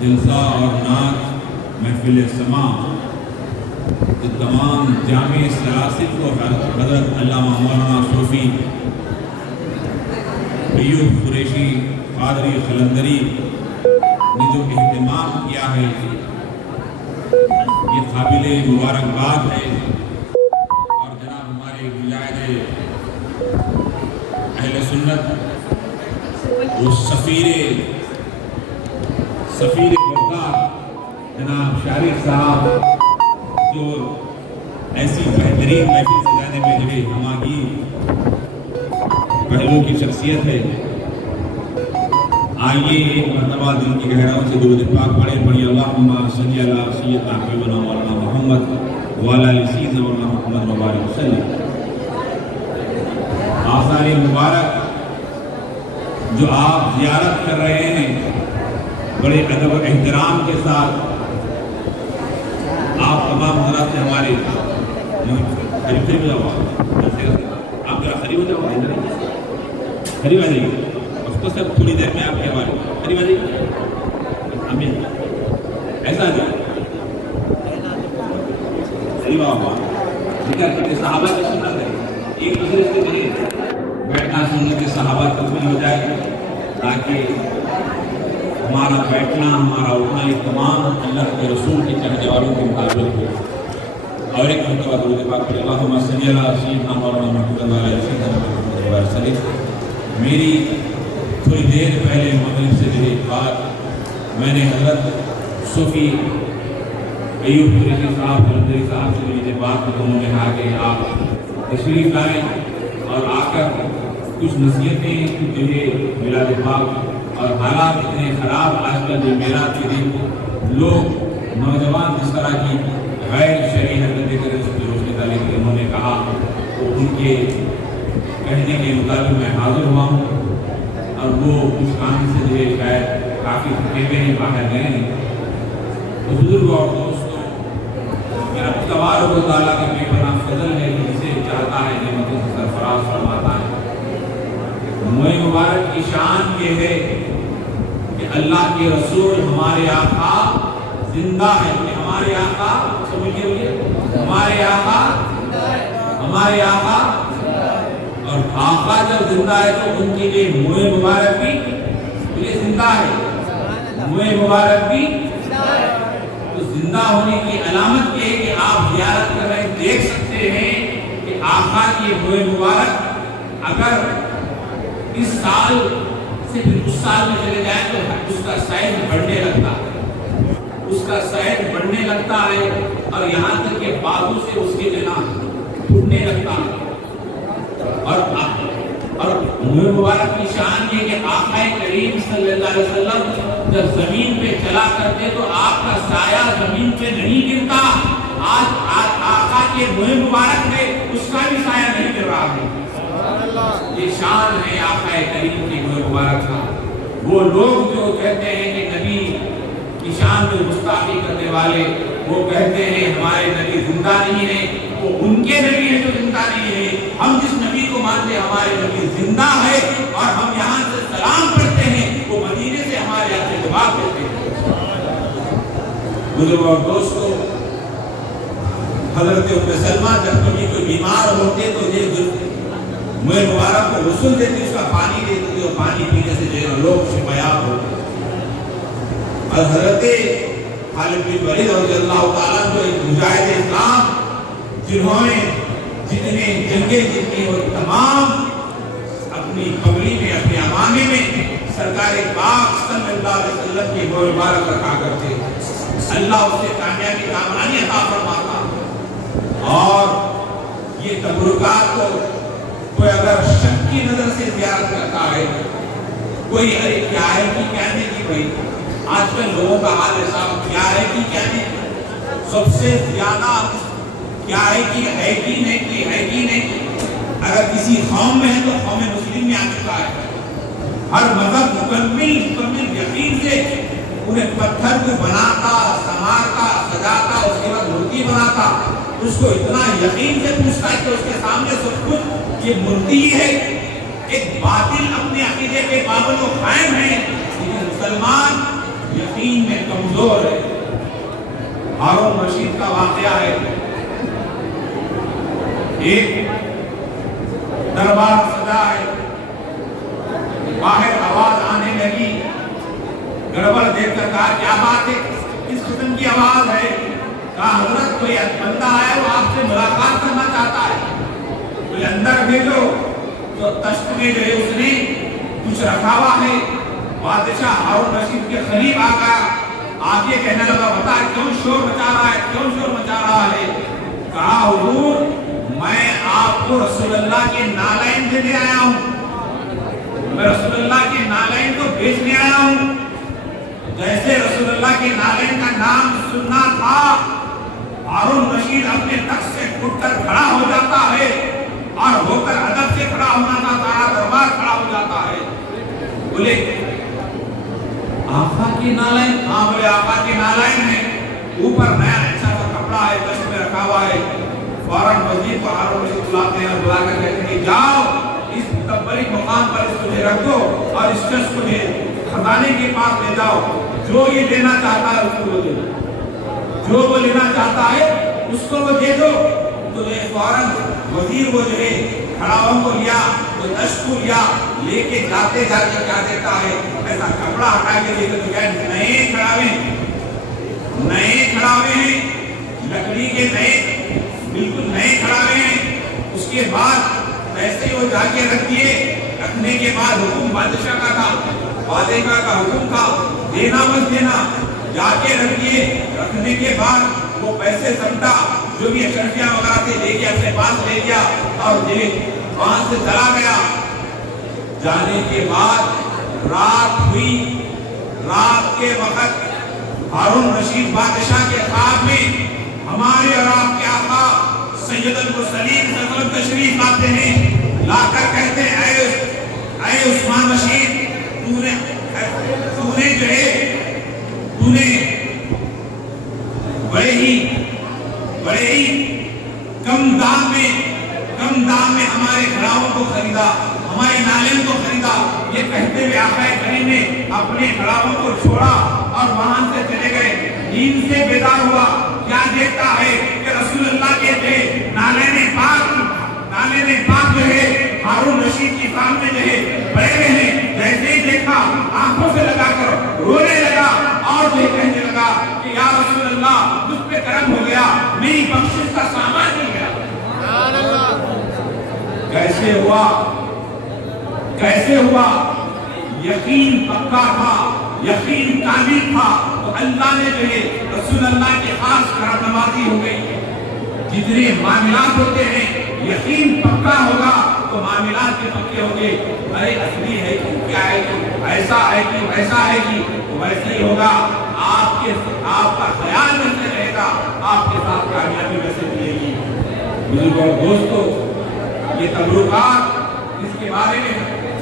جلسہ اور نعت محفل سما جو تمام جامع سلاسل کو حضرت علامہ مولانا صوفی ایوب قریشی قادری قلندری نے جو اہتمام کیا ہے یہ قابل مبارکباد ہے، اور جناب ہمارے مجاہد اہل سنت وہ سفیر بغداد جناب شارق صاحب جو ایسی بہترین محفل سجانے میں جو ہے ہماگیر پہلو کی شخصیت ہے، آئیے ایک مرتبہ دل کی گہراؤں سے درود پاک پڑھیں اللہم صلی علی سیدنا حبیبنا مولانا محمد وعلی آل سیدنا مولانا محمد مبارک وسلم۔ آثار مبارک جو آپ زیارت کر رہے ہیں بڑے ادب و احترام کے ساتھ، آپ تمام حضرات سے ہمارے قریب ہو جاؤ، آپ ذرا قریب ہو جاؤ، قریب آ جائیے، افکوس صاحب تھوڑی دیر میں آپ کے ہمارے قریب آ جائیے، آمین، ایسا آ جائیے، قریب آؤ، ذکر صحابہ کی سنت ہے، ایک دوسرے سے ملے بیٹھنا سنت کے صحابہ تکمیل ہو جائے تاکہ ہمارا بیٹھنا ہمارا اٹھنا یہ تمام اللہ کے رسول کے چاہنے والوں کے مطابق ہو۔ اور ایک مرتبہ درود پاک پڑھیں اللہم صلی علی سیدنا مولانا محمد وعلی آل سیدنا محمد مبارک وسلم۔ میری تھوڑی دیر پہلے مغرب سے جو ایک بات میں نے حضرت صوفی ایوب قریشی صاحب قلندری صاحب سے مجھے بات کی، انہوں نے کہا کہ آپ تشریف لائیں اور آ کر کچھ نصیحتیں جو ہے میلاد پاک، اور حالات اتنے خراب آج کل جو میلاد کے دن لوگ نوجوان جس طرح کی غیر شرعی حرکتیں کریں اس کی روشنی ڈالیں کہ انہوں نے کہا تو ان کے کہنے کے مطابق میں حاضر ہوا ہوں، اور وہ کچھ کام سے جو ہے شاید کافی تھکے ہوئے ہیں، باہر گئے ہیں۔ تو بزرگ اور دوستوں، میرا تبارک و تعالیٰ کا بے پناہ فضل ہے کہ جسے چاہتا ہے نعمتوں سے سرفراز فرماتا ہے۔ ماہ مبارک کی شان یہ ہے کہ اللہ کے رسول ہمارے آقا زندہ ہے، ہمارے آقا سمجھے ہوئے ہمارے آقا اور آقا جب زندہ ہے تو ان کے لیے ماہ مبارک بھی زندہ ہے، ماہ مبارک بھی تو زندہ ہونے کی علامت یہ ہے کہ آپ زیارت کر رہے دیکھ سکتے ہیں کہ آقا کی ماہ مبارک اگر اس سال سے پھر اس سال میں چلے جائیں تو اس کا سائز بڑھنے لگتا ہے، اس کا سائز بڑھنے لگتا ہے، اور یہاں تک کہ بازو سے اس کے جناح اٹھنے لگتا ہے۔ اور ماہ مبارک کی شان یہ کہ آقا کریم صلی اللہ علیہ وسلم جب زمین پہ چلا کرتے تو آپ کا سایہ زمین پہ نہیں گرتا، آج آقا کے ماہ مبارک میں اس کا بھی سایہ نہیں گر رہا ہے۔ یہ شان ہے آقا کریم کی ماہ مبارک کا۔ وہ لوگ جو کہتے ہیں کہ نبی کی شان میں گستاخی کرنے والے، وہ کہتے ہیں ہمارے نبی زندہ نہیں ہے، وہ ان کے نبی ہیں جو زندہ نہیں ہے۔ ہم جس نبی کو مانتے ہیں ہمارے نبی زندہ ہے، اور ہم یہاں سے سلام پڑھتے ہیں، وہ مدینے سے ہمارے یہاں سے جواب دیتے ہیں۔ بزرگ اور دوستو، حضرت ام سلمہ جب کبھی کوئی بیمار ہوتے تو یہ ماہ مبارک کو غسل دیتی، اس کا پانی دیتی، اور پانی پینے سے جو لوگ شفایاب ہوتے۔ اور حضرت خالد بن ولید رضی اللہ تعالیٰ جو ایک مجاہد اسلام جنہوں نے جتنے جنگیں جتنی وہ تمام اپنی پگڑی میں اپنے امامے میں سرکار پاک صلی اللہ علیہ وسلم کی ماہ مبارک رکھا کرتے، اللہ اس سے کامیابی کامرانی عطا فرماتا۔ اور یہ تبرکات کو کوئی اگر شک کی نظر سے زیارت کرتا ہے، کوئی ارے کیا ہے کہ کہنے کی بھائی آج کل لوگوں کا حال ایسا کیا ہے کہ کہنے سب سے زیادہ کیا ہے کہ ہے کہ نہیں، اگر کسی قوم میں ہے تو قوم مسلم میں آ چکا ہے۔ ہر مذہب مکمل یقین سے انہیں پتھر کو بناتا، سنوارتا، سجاتا، اس کے بعد مورتی بناتا، اس کو اتنا یقین سے پوچھتا ہے کہ اس کے سامنے سب کچھ یہ مورتی ہے، ایک باطل اپنے عقیدے کے پابند و قائم ہے۔ لیکن مسلمان یقین میں کمزور ہے۔ ہارون رشید کا واقعہ ہے، ایک دربار سجا ہے، باہر آواز آنے لگی، گڑبڑ دیکھ کر کہا کیا بات ہے، کس قسم کی آواز ہے؟ کہا حضرت کوئی بندہ ہے وہ آپ سے ملاقات کرنا چاہتا ہے، کوئی اندر بھیجو۔ تو تشت میں جو ہے اس نے کچھ رکھا ہوا ہے۔ بادشاہ ہارون رشید کے قریب آ گیا، آگے کہنے لگا بتا کیوں شور مچا رہا ہے، کیوں شور مچا رہا ہے؟ کہا حضور میں آپ کو رسول اللہ کے نالین دینے آیا ہوں، میں رسول اللہ کے نالین کو بیچنے آیا ہوں۔ جیسے رسول اللہ کے نالین کا نام سننا تھا، ہارون رشید اپنے تخت سے اٹھ کر کھڑا ہو جاتا ہے، اور ہو کر ادب سے کھڑا ہونا تھا، سارا دربار کھڑا ہو جاتا ہے۔ بولے آقا کی نالین؟ ہاں بولے آقا کی نالین ہے، اوپر نیا اچھا سا کپڑا ہے، دشت میں رکھا ہوا ہے۔ فوراً وزیر کو ہارون رشید بلاتے ہیں اور بلا کر کہتے ہیں جاؤ اس بڑی مقام پر اس کو رکھ دو، اور اس شخص کو خزانے کے پاس لے جاؤ، جو یہ لینا چاہتا ہے اس کو وہ دے دو، جو وہ لینا چاہتا ہے اس کو وہ دے دو۔ تو یہ فوراً وزیر وہ جو ہے کھڑاؤں کو لیا، وہ دشت کو لیا، لے کے جاتے جاتے کیا دیتا ہے، ایسا کپڑا ہٹا کے دیتے تو کہتے ہیں نئے کھڑاوے ہیں، لکڑی کے نئے، بالکل نئے کھڑاوے ہیں۔ اس کے بعد ایسے وہ جا کے رکھ دیے، رکھنے کے بعد حکم بادشاہ کا تھا، بادشاہ کا حکم تھا دینا مت دینا، جا کے رکھ دیے۔ رکھنے کے بعد وہ پیسے سمٹا، جو بھی اشرفیہ وغیرہ تھے لے کے اپنے پاس لے گیا، اور وہاں سے چلا گیا۔ جانے کے بعد رات ہوئی، رات کے وقت ہارون رشید بادشاہ کے خواب میں ہمارے اور آپ کے آقا سید المرسلین صلی اللہ علیہ وسلم تشریف لاتے ہیں، لا کر کہتے ہیں اے عثمان رشید تو نے جو ہے تو نے بڑے ہی کم دام میں ہمارے گھڑاؤں کو خریدا، ہمارے نالین کو خریدا۔ یہ کہتے ہوئے آقا کریم نے اپنے گھڑاؤں کو چھوڑا اور وہاں سے چلے گئے۔ نیند سے بیدار ہوا، کیا دیکھتا ہے کہ رسول اللہ کے تھے نالین پاک جو ہے ہارون رشید کے سامنے جو ہے پڑے رہے۔ جیسے ہی دیکھا آنکھوں سے لگا کر رونے لگا، اور یہ کہنے لگا کہ یا رسول اللہ مجھ پہ کرم ہو گیا، میری بخشش کا سامان مل گیا۔ کیسے ہوا؟ یقین پکا تھا، یقین کامل تھا، تو اللہ نے جو ہے رسول اللہ کے خاص کرامتی ہو گئی۔ جتنے معاملات ہوتے ہیں یقین پکا ہوگا تو معاملات کے پکے ہوں گے۔ ارے اصلی ہے کہ کیا ہے کہ ایسا ہے کہ ویسا ہے کہ ویسا ہی ہوگا۔ آپ کا خیال ویسے رہے گا، آپ کے ساتھ کامیابی ویسے ملے گی۔ بزرگوں اور دوستو، یہ تبرکات جس کے بارے میں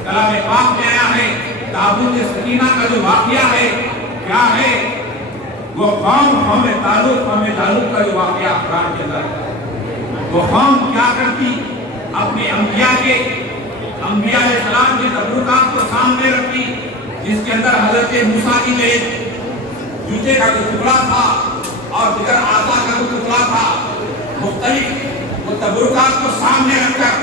کلام پاک میں آیا ہے، تابوت سکینہ کا جو واقعہ ہے، کیا ہے وہ قوم طالوت کا جو واقعہ قرآن کے اندر ہے۔ وہ قوم کیا کرتی؟ اپنے انبیاء علیہ السلام کے تبرکات کو سامنے رکھتی، جس کے اندر حضرت موسیٰ کی جوتے کا جو ٹکڑا تھا اور دیگر آسا کا جو ٹکڑا تھا، مختلف وہ تبرکات کو سامنے رکھ کر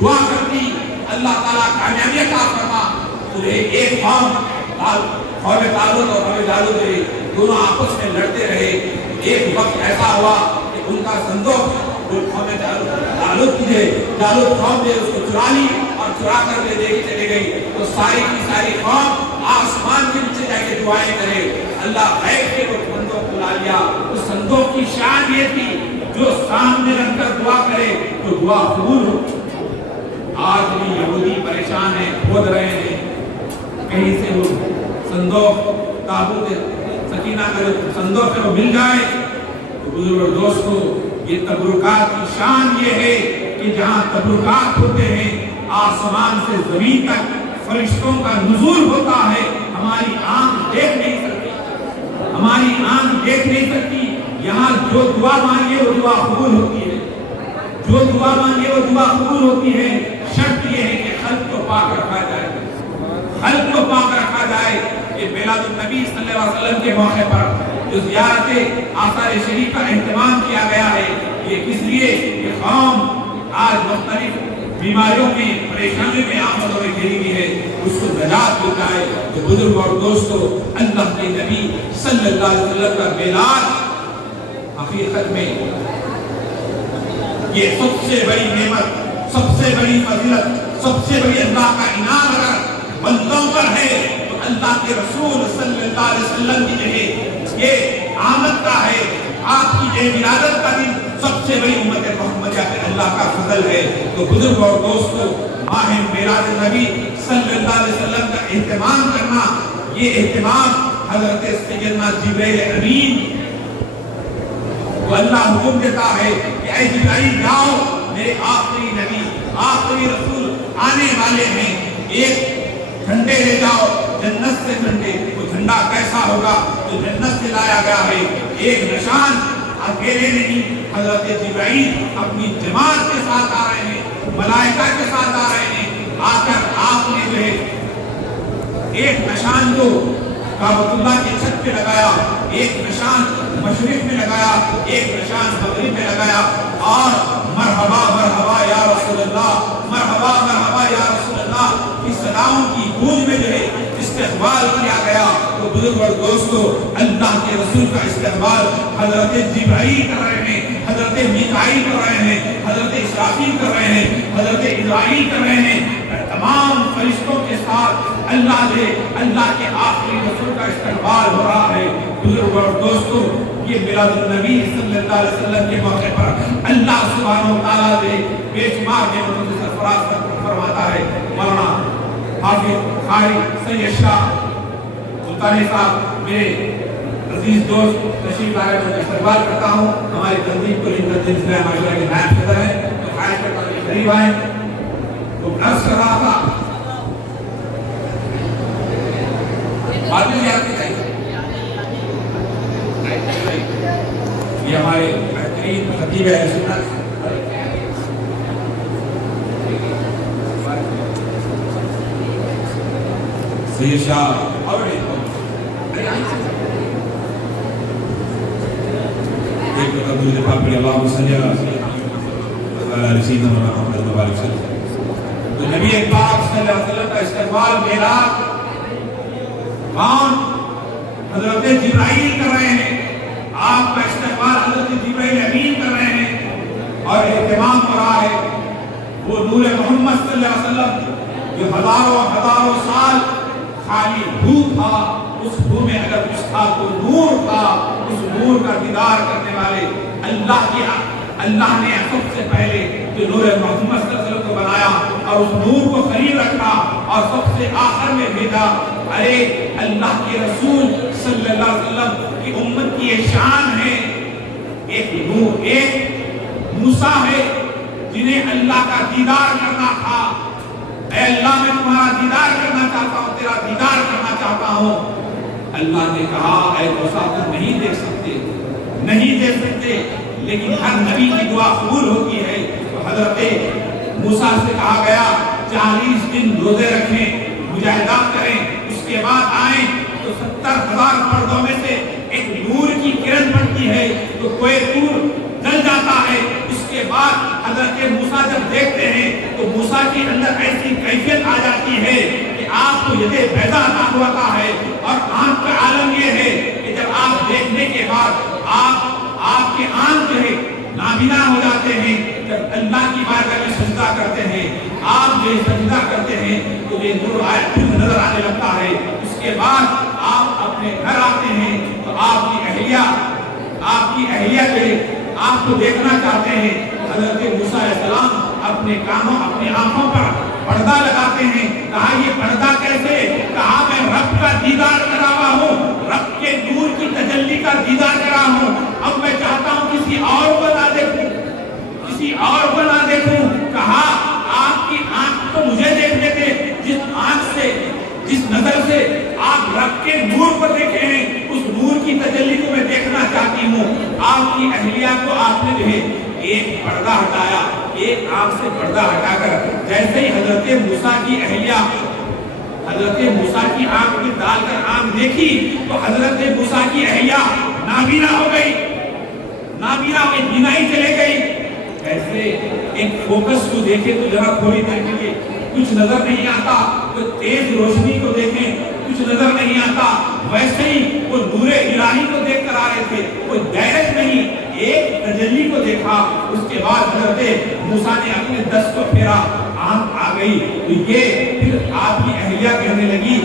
دعا کرتی، اللہ تعالیٰ کامیابی عطا فرما۔ تو ایک قوم طالوت اور قوم جالوت دونوں آپس میں لڑتے رہے۔ ایک وقت ایسا ہوا کہ ان کا صندوق جو قوم جالوت کی جالوت قوم نے اس کو چرا لی اور چرا کر لے کے چلے گئی۔ تو ساری کی ساری قوم آسمان کے نیچے جا کے دعائیں کرے، اللہ غیب کے وہ صندوق کو لا لیا۔ اس صندوق کی شان یہ تھی جو سامنے رکھ کر دعا کرے تو دعا قبول ہو۔ آج بھی یہودی پریشان ہیں، کھود رہے ہیں کہیں سے وہ صندوق تابوت سکینہ کا جو صندوق ہے وہ مل جائے۔ تو بزرگوں دوستو، یہ تبرکات کی شان یہ ہے کہ جہاں تبرکات ہوتے ہیں آسمان سے زمین تک فرشتوں کا نزول ہوتا ہے۔ ہماری آنکھ دیکھ نہیں سکتی، یہاں جو دعا مانگے وہ دعا قبول ہوتی ہے، شرط یہ ہے کہ خلق کو پاک رکھا جائے۔ کہ میلاد النبی صلی اللہ علیہ وسلم کے موقع پر جو زیارت آثار شریف کا اہتمام کیا گیا ہے، یہ کس لیے کہ قوم آج مختلف بیماریوں میں، پریشانیوں میں، آفتوں میں گھری ہوئی ہے، اس کو نجات ملتا ہے۔ تو بزرگ اور دوستو، اللہ کے نبی صلی اللہ علیہ وسلم کا میلاد حقیقت میں یہ سب سے بڑی نعمت، سب سے بڑی فضیلت، سب سے بڑی اللہ کا انعام اگر بندوں پر ہے تو اللہ کے رسول صلی اللہ علیہ وسلم کی جگہ یہ آمد کا ہے، آپ کی یہ ولادت کا دن سب سے بڑی امت محمدیہ پہ اللہ کا فضل ہے۔ تو بزرگ اور دوستو، ماہ میلاد نبی صلی اللہ علیہ وسلم کا اہتمام کرنا، یہ اہتمام حضرت سیدنا جبریل امین تو اللہ حکم دیتا ہے کہ اے جبرائیل جاؤ، میرے آخری نبی، آخری رسول آنے والے ہیں، ایک جھنڈے لے جاؤ جنت سے جھنڈے۔ وہ جھنڈا کیسا ہوگا؟ جو جنت سے لایا گیا ہے، ایک نشان، اکیلے نہیں، حضرت جبرائیل اپنی جماعت کے ساتھ آ رہے ہیں، ملائکہ کے ساتھ آ رہے ہیں، آ کر آپ نے جو ہے ایک نشان کو کعبۃ اللہ کی چھت پہ لگایا، ایک نشان مشرق میں لگایا، ایک نشان مغرب میں لگایا، اور مرحبا مرحبا یا رسول اللہ، مرحبا مرحبا یا رسول اللہ اس صداؤں کی گونج میں جو ہے استقبال کیا گیا۔ تو بزرگ اور دوستو، اللہ کے رسول کا استقبال حضرت جبرائیل کر رہے ہیں، حضرت میکائیل کر رہے ہیں، حضرت اسرافیل کر رہے ہیں، حضرت اسرائیل کر رہے ہیں، تمام فرشتوں کے ساتھ اللہ کے آخری رسول کا استقبال ہو رہا ہے۔ بزرگ اور دوستو، یہ میلاد النبی صلی اللہ علیہ وسلم کے موقع پر اللہ سبحانہ و تعالیٰ نے بے شمار نعمتوں سے سرفراز فرماتا ہے۔ مولانا حافظ قاری سید شاہ ملتانی صاحب میرے عزیز دوست تشریف لائے، میں استقبال کرتا ہوں۔ ہماری تنظیم کو ان تنظیم سے معاشرہ کے نائب صدر ہیں، تو خواہش کرتا ہوں کہ قریب آئیں۔ تو عرض کر رہا تھا بعد میں یاد کی چاہیے، یہ ہمارے بہترین خطیب اہل سنت سید شاہ اللہم صلی علی سیدنا محمد و علیہ وسلم۔ تو نبی پاک صلی اللہ علیہ وسلم کا استقبال میلاد کون؟ حضرت جبرائیل کر رہے ہیں، آپ کا استقبال حضرت جبرائیل امین کر رہے ہیں، اور اہتمام ہو رہا ہے وہ نور محمد صلی اللہ علیہ وسلم جو ہزاروں سال خالی دھوپ تھا، اس دھوپ میں اگر کچھ تھا تو نور تھا، اس نور کا دیدار کرنے والے اللہ نے سب سے پہلے جو نور محمد صلی اللہ علیہ وسلم کو بنایا اور اس نور کو خرید رکھا اور سب سے آخر میں بھیجا۔ ارے اللہ کے رسول صلی اللہ علیہ وسلم کی امت کی یہ شان ہے، ایک نور، ایک موسیٰ ہے جنہیں اللہ کا دیدار کرنا تھا۔ اے اللہ، میں تمہارا دیدار کرنا چاہتا ہوں، تیرا دیدار کرنا چاہتا ہوں۔ اللہ نے کہا اے موسیٰ تم نہیں دیکھ سکتے، نہیں دیکھ سکتے، لیکن ہر نبی کی دعا قبول ہوتی ہے۔ تو حضرت موسیٰ سے کہا گیا 40 دن روزے رکھیں، مجاہدات کریں، اس کے بعد آئیں تو 70,000 پردوں میں سے ایک نور کی کرن پڑتی ہے تو کوئی نور جل جاتا ہے۔ اس کے بعد حضرت موسیٰ جب دیکھتے ہیں تو موسیٰ کے اندر ایسی کیفیت آ جاتی ہے کہ آپ کو یدے بیضا عطا ہوتا ہے، اور آنکھ کا عالم یہ ہے کہ جب آپ دیکھنے کے بعد آپ کے آنکھ جو ہے نابینا ہو جاتے ہیں۔ جب اللہ کی بارگاہ میں سجدہ کرتے ہیں، آپ جو سجدہ کرتے ہیں تو یہ نور نظر آنے لگتا ہے۔ اس کے بعد آپ اپنے گھر آتے ہیں تو آپ کی اہلیہ جو ہے آپ کو دیکھنا چاہتے ہیں۔ حضرت موسیٰ علیہ السلام اپنے کانوں، اپنی آنکھوں پر پردہ لگاتے ہیں۔ کہا یہ پردہ کیسے؟ کہا میں رب کا دیدار کرا ہوا ہوں، رب کے نور کی تجلی کا دیدار کرا ہوں، اب میں چاہتا ہوں کسی اور کو نہ دیکھوں، کسی اور کو نہ دیکھوں۔ کہا آپ کی آنکھ تو مجھے دیکھنے دے، جس آنکھ سے، جس نظر سے آپ رب کے نور کو دیکھے ہیں، اس نور کی تجلی کو میں دیکھنا چاہتی ہوں۔ آپ کی اہلیہ کو آپ نے جو ہے ایک پردہ ہٹایا، ایک آنکھ سے پردہ ہٹا کر، جیسے ہی حضرت موسیٰ کی اہلیہ حضرت موسیٰ کی آنکھ میں ڈال کر آنکھ دیکھی تو حضرت موسیٰ کی اہلیہ نابینا ہو گئی، نابینا ہو گئی، بینائی چلے گئی۔ ایسے ایک فوکس کو دیکھے تو ذرا تھوڑی دیر کے لیے کچھ نظر نہیں آتا، کوئی تیز روشنی کو دیکھیں کچھ نظر نہیں آتا، ویسے ہی وہ نور الہی کو دیکھ کر آ رہے تھے، کوئی ڈائریکٹ نہیں، ایک تجلی کو دیکھا۔ اس کے بعد حضرت موسیٰ نے اپنے دست کو پھیرا، آنکھ آ گئی۔ تو یہ پھر آپ کی اہلیہ کہنے لگی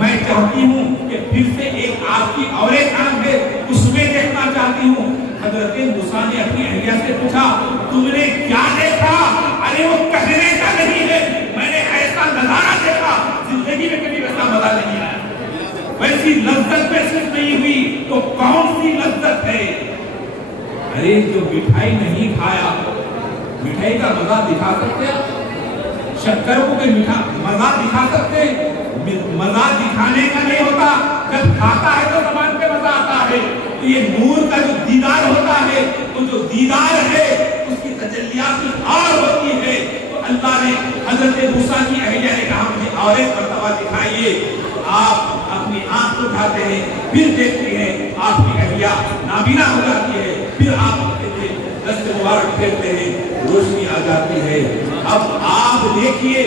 میں چاہتی ہوں کہ پھر سے ایک آپ کی اور ایک آنکھ ہے اس میں دیکھنا چاہتی ہوں۔ حضرت موسیٰ نے اپنی اہلیہ سے پوچھا تم نے کیا دیکھا؟ ارے وہ کہنے کا نہیں ہے، میں نے ایسا نظارہ دیکھا زندگی میں کبھی ویسا مزہ نہیں آیا، ویسی لذت محسوس نہیں ہوئی۔ تو کون سی لذت ہے؟ ارے جو مٹھائی نہیں کھایا، مٹھائی کا مزہ دکھا سکتے ہیں؟ شکر کو کوئی میٹھا مزہ دکھا سکتے ہیں؟ مزہ دکھانے کا نہیں ہوتا، جب کھاتا ہے تو زبان پہ مزہ آتا ہے۔ تو یہ نور کا جو دیدار ہوتا ہے، وہ جو دیدار ہے اس کی تجلیات کچھ اور ہوتی ہے۔ تو اللہ نے حضرت موسیٰ کی اہلیہ نے کہا مجھے اور ایک مرتبہ دکھائیے۔ آپ اپنی آنکھ اٹھاتے ہیں، پھر دیکھتے ہیں آپ کی اہلیہ نابینا ہو جاتی ہے، پھر آپ دست مبارک پھیرتے ہیں، روشنی آ جاتی ہے۔ اب آپ دیکھیے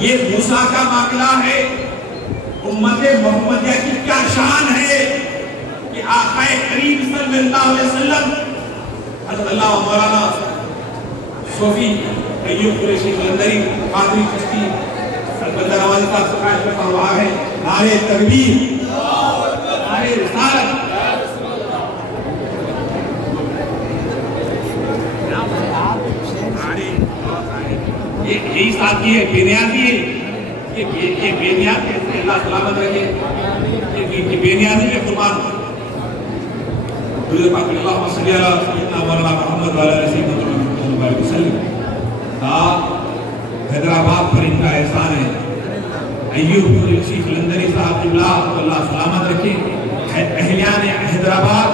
یہ موسیٰ کا معاملہ ہے، امت محمدیہ کی کیا شان ہے کہ آقا کریم صلی اللہ علیہ وسلم حضرت اللہ مولانا صوفی ایوب قریشی قلندری قادری چشتی بندہ نوازی صاحب سے خواہش کرتا ہوا ہے نعرہ تکبیر، نعرہ رسالت۔ یہی ساتھی ہے، بینیادی ہے، یہ بینیاد کہتے ہیں، اللہ سلامت رکھے، یہ بینیادی میں قربان حضور پاک اللہم صلی اللہ علیہ سیدنا مولانا محمد وعلیہ سیدنا محمد علیہ وسلم۔ حیدرآباد پر ان کا احسان ہے، ایوب قریشی قلندری صاحب اللہ سلامت رکھے، اہلیان حیدرآباد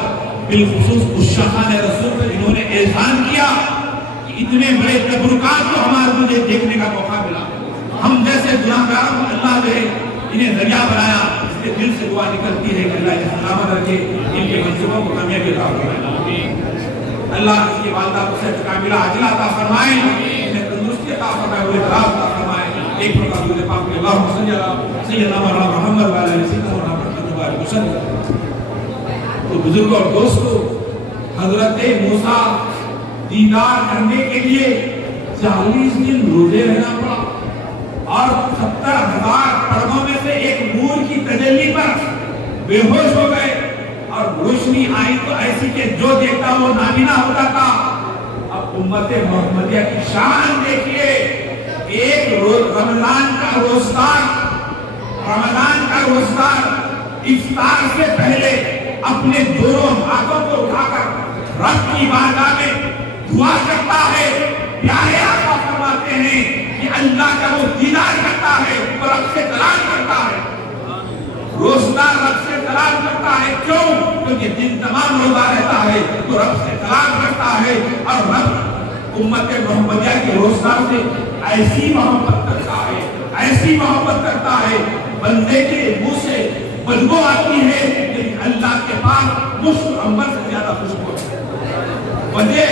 بالخصوص الشاہان رسول پر انہوں نے احسان کیا کہ اتنے بڑے تبرکات کو ہمارے مجھے دیکھنے کا موقع ملا۔ ہم جیسے گناہگاروں کو اللہ جو ہے انہیں ذریعہ بنایا، اس کے دل سے دعا نکلتی ہے کہ اللہ انہیں سلامت رکھے، ان کے منصوبوں کو کامیابی عطا فرمائے، اللہ اس کی والدہ کو صحت کاملہ عاجلہ عطا فرمائے، انہیں تندرستی عطا فرمائے، انہیں دراز عطا فرمائے۔ ایک مرتبہ حضور پاک نے اللہم صلی اللہ سیدنا مولانا محمد وعلیہ سیدنا مولانا محمد علیہ وسلم۔ تو بزرگوں اور دوستوں، حضرت موسیٰ دیدار کرنے کے لیے 40 دن روزے رہنا پڑا، اور 70,000 پردوں میں سے ایک نور کی تجلی پر بے ہوش ہو گئے، اور روشنی آئی تو ایسی کہ جو دیکھتا وہ نابینا ہوتا تھا۔ اب امت محمدیہ کی شان دیکھیے، ایک رمضان کا روزدار افطار سے پہلے اپنے دونوں ہاتھوں کو اٹھا کر رب کی بارگاہ میں دعا کرتا ہے۔ پیارے آقا فرماتے ہیں کہ اللہ کا وہ دیدار کرتا ہے، وہ رب سے طلب کرتا ہے، روزدار رب سے طلب کرتا ہے۔ کیوں؟ کیونکہ دن تمام روزہ رہتا ہے تو رب سے طلب کرتا ہے، اور رب امت محمدیہ کے روزدار سے ایسی محبت کرتا ہے، ایسی محبت کرتا ہے، بندے کے منہ سے بدبو آتی ہے لیکن اللہ کے پاس مشک عنبر سے زیادہ خوشبو ہے۔ وجہ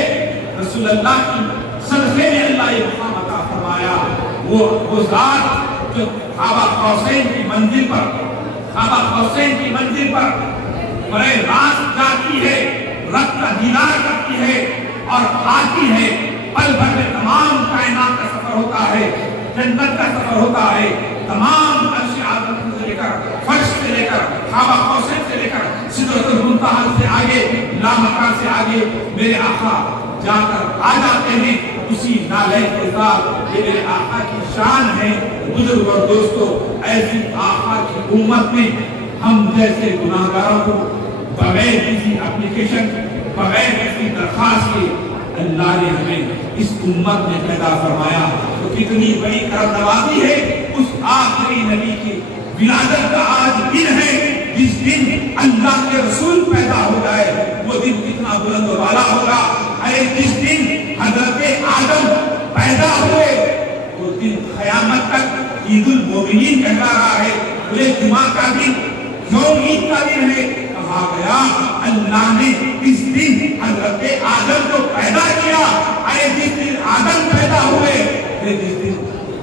رسول اللہ کی صدقے میں اللہ یہ مقام عطا فرمایا، وہ ذات جو کعبہ قوسین کی منزل پر براہ راست جاتی ہے، رب کا دیدار کرتی ہے اور آتی ہے، پل بھر میں تمام کائنات کا سفر ہوتا ہے، جنت کا سفر ہوتا ہے، تمام عرش اعظم سے لے کر فرش سے لے کر کعبہ قوسین سے لے کر سدرۃ المنتہا سے آگے لامکان سے آگے میرے آقا جا کر آ جاتے ہیں اسی نالے کے ساتھ۔ یہ میرے آقا کی شان ہے۔ بزرگ اور دوستو، ایسی آقا کی امت میں ہم جیسے گناہگاروں کو بغیر کسی اپلیکیشن، بغیر کسی درخواست کے اللہ نے ہمیں اس امت میں پیدا فرمایا، تو کتنی بڑی کرم نوازی ہے۔ اس آخری نبی کی ولادت کا آج دن ہے، جس دن اللہ کے رسول پیدا ہو جائے، وہ دن کتنا بلند و بالا ہوگا۔ ارے جس دن حضرت آدم پیدا ہوئے، وہ دن قیامت تک عید المومن مومنین کہلا رہا ہے بولے جمعہ کا دن کیوں عید کا دن ہے؟ کہا گیا اللہ نے اس دن حضرت آدم کو پیدا کیا، اے جس دن آدم پیدا ہوئے، جس دن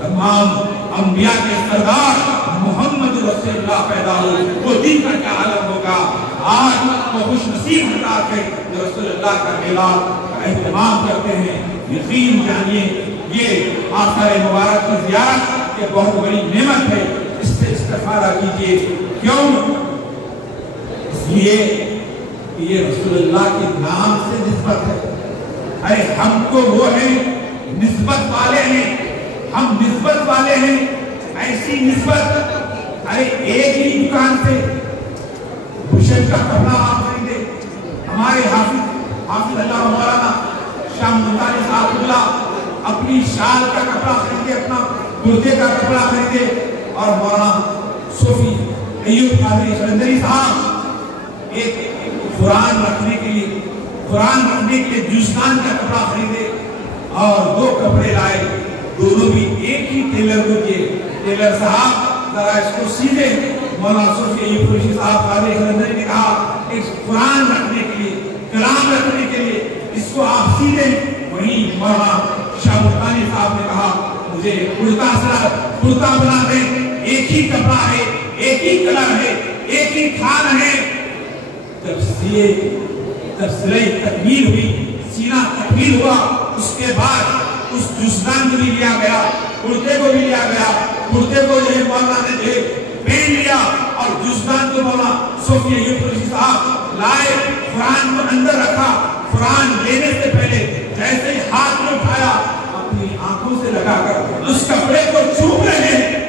تمام انبیاء کے سردار محمد رسول اللہ پیدا ہوئے، وہ دن کا کیا عالم ہوگا۔ آج وہ خوش نصیب حضرات ہے جو رسول اللہ کا میلاد کا اہتمام کرتے ہیں۔ یقین جانیے یہ آثار مبارک کی زیارت یہ بہت بڑی نعمت ہے، اس سے استفادہ کیجیے۔ کیوں؟ اس لیے کہ یہ رسول اللہ کے نام سے نسبت ہے۔ ارے ہم کو وہ ہیں نسبت والے ہیں، ہم نسبت والے ہیں، ایسی نسبت ارے ایک ہی دکان سے بشر کا کپڑا آپ خریدے، ہمارے حافظ اللہ مولانا شاہ ملتانی صاحب اللہ اپنی شال کا کپڑا خریدے، اپنا کرتے کا کپڑا خریدے، اور مولانا صوفی ایوب قادری قلندری صاحب ایک قرآن رکھنے کے لیے جوستان کا کپڑا خریدے اور دو کپڑے لائے، دونوں بھی ایک ہی ٹیلر کو دیے۔ ٹیلر صاحب ذرا اس کو سیدھے، مولانا صوفی ایوب قادری صاحب قادری قلندری نے کہا اس قرآن رکھنے کے لیے، کلام رکھنے کے لیے اس کو آپ سیدھے۔ وہیں مولانا شاہ ملتانی صاحب نے کہا مجھے کرتا بنا دیں، ایک ہی کپڑا ہے، ایک ہی کلر ہے، ایک ہی تھان ہے۔ جب سلائی تکمیل ہوئی، سینہ تکمیل ہوا، اس کے بعد اس جوستان کو بھی لیا گیا، کرتے کو بھی لیا گیا، کرتے کو جو ہے مولانا نے جو ہے پہن لیا، اور جوستان کو مولانا صوفی ایوب قادری صاحب لائے، قرآن کو اندر رکھا۔ قرآن لینے سے پہلے جیسے ہی ہاتھ میں اٹھایا، اپنی آنکھوں سے لگا کر اس کپڑے کو چوم رہے ہیں،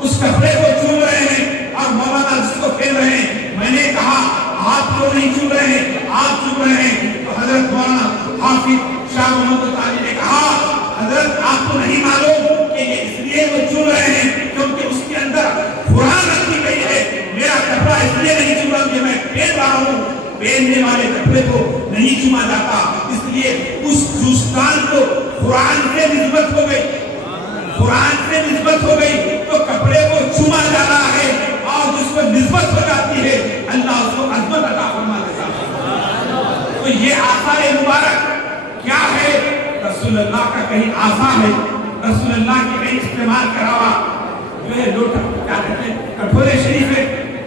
اس کپڑے کو چوم رہے ہیں، اور مولانا جس کو کہہ رہے ہیں، میں نے کہا آپ کو نہیں چوم رہے ہیں، آپ چوم رہے ہیں۔ تو حضرت مولانا حافظ شاہ محمد تعالی نے کہا حضرت آپ کو نہیں معلوم کہ یہ اس لیے وہ چوم رہے ہیں کیونکہ اس کے اندر قرآن رکھی گئی ہے، میرا کپڑا اس لیے نہیں چوم رہا کہ میں پہن رہا ہوں، پہننے والے کپڑے کو نہیں چوما جاتا، اس لیے اس جوستان کو قرآن سے نسبت ہو گئی، قرآن سے نسبت ہو گئی تو کپڑے کو چوما جا رہا ہے، اور جس کو نسبت ہو جاتی ہے اللہ اس کو عظمت عطا فرما دیتا ہے۔ تو یہ آثار مبارک کیا ہے؟ رسول اللہ کا کہیں آثار ہے، رسول اللہ کی کہیں استعمال کرا ہوا جو ہے لوٹا کیا کہتے ہیں کٹورے شریف ہے،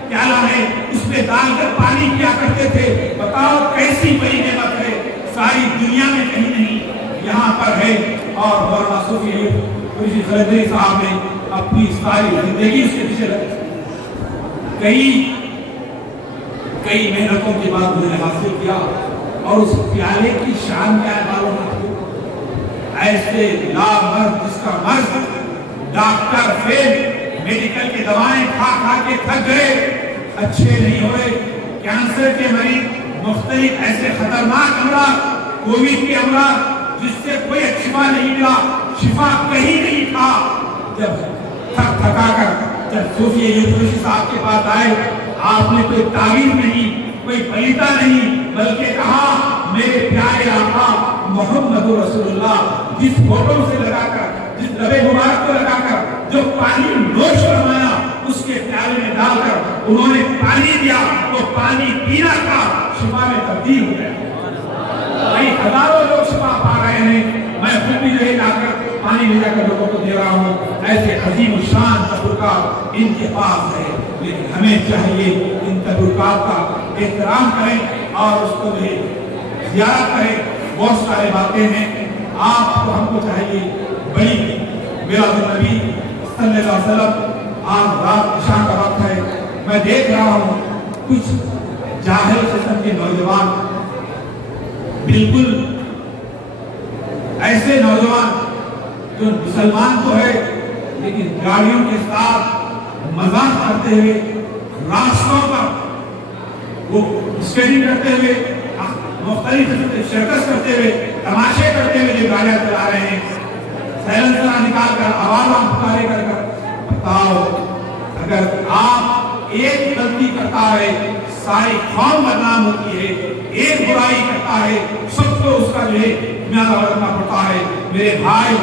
پیالہ ہے، اس میں ڈال کر پانی پیا کرتے تھے۔ بتاؤ کیسی بڑی نعمت ہے، ساری دنیا میں کہیں نہیں، یہاں پر ہے۔ اور مولانا صوفی ایوب قادری قلندری صاحب نے اپنی ساری زندگی اس کے پیچھے لگی، کئی محنتوں کے بعد انہوں نے حاصل کیا، اور اس پیالے کی شان کیا ہے معلوم ہے؟ ایسے لا مرد جس کا مرض ڈاکٹر فیل میڈیکل کی دوائیں کھا کے تھک گئے، اچھے نہیں ہوئے، کینسر کے مریض، مختلف ایسے خطرناک امراض، کووڈ کے امراض جس سے کوئی شفا نہیں ملا، شفا کہیں نہیں تھا، جب تھکا کر جب صوفی ایوب قادری صاحب کے پاس آئے، آپ نے کوئی تعویذ نہیں، کوئی پلیتا نہیں، بلکہ کہا میرے پیارے آقا محمد رسول اللہ جس فوٹو سے لگا کر، جس لبے مبارک کو لگا کر جو پانی نوش فرمایا اس کے پیالے میں ڈال کر انہوں نے پانی دیا، وہ پانی پینا کا شفا میں تبدیل ہو گیا۔ کئی ہزاروں لوگ شفا پا رہے ہیں، میں خود بھی جو ہے لا کر پانی لے جا کر لوگوں کو دے رہا ہوں۔ ایسے عظیم الشان تبرکات ان کے پاس ہے، لیکن ہمیں چاہیے ان تبرکات کا احترام کریں اور اس کو جو ہے زیارت کریں۔ بہت سارے باتیں ہیں، آپ کو ہم کو چاہیے بڑی میلاد النبی صلی اللہ علیہ وسلم، آج رات عشاء کا وقت ہے، میں دیکھ رہا ہوں کچھ جاہل قسم کے نوجوان، بالکل ایسے نوجوان جو مسلمان تو ہے لیکن گاڑیوں کے ساتھ مذاق کرتے ہوئے راستوں پر وہ اسکیٹنگ کرتے ہوئے، مختلف شرکت کرتے ہوئے، تماشے کرتے ہوئے جو گاڑیاں چلا رہے ہیں، سائلنسر نکال کر آواز پکارے کر بتاؤ اگر آپ ایک غلطی کرتا ہے ساری قوم بدنام ہوتی ہے، ایک برائی کرتا ہے سب کو اس کا جو ہے میادہ بھرنا پڑتا ہے۔ میرے بھائی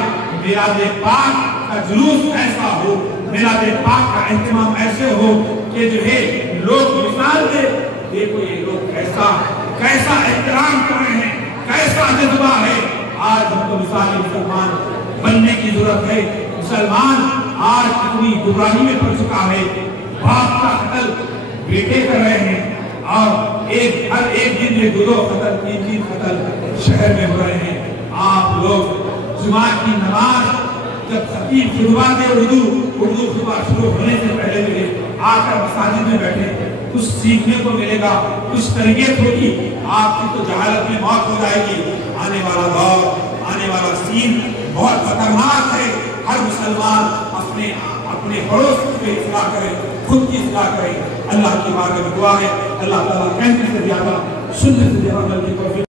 میلاد پاک کا جلوس ایسا ہو میلاد پاک کا اہتمام ایسے ہو کہ جو ہے لوگ مثال دے، دیکھو یہ لوگ کیسا احترام کر رہے ہیں، کیسا جذبہ ہے۔ آج ہم کو مثالی مسلمان بننے کی ضرورت ہے۔ مسلمان آج اتنی گمراہی میں پڑ چکا ہے، باپ کا قتل بیٹے کر رہے ہیں، اور ہر ایک دن میں 2 قتل 3 قتل شہر میں ہو رہے ہیں۔ آپ لوگ جمعہ کی نماز جب خطیب خطبہ دے اردو خطبہ شروع ہونے سے پہلے ملے، آ کر مساجد میں بیٹھے، کچھ سیکھنے کو ملے گا، کچھ تربیت ہوگی۔ آپ کی تو جہالت میں موت ہو جائے گی۔ آنے والا دور، آنے والا سین بہت خطرناک ہے۔ ہر مسلمان اپنے پڑوس کی اصلاح کرے، خود کی اصلاح کرے۔ اللہ کی بارگاہ میں دعا ہے، اللہ تعالیٰ کہنے سے زیادہ سننے سے زیادہ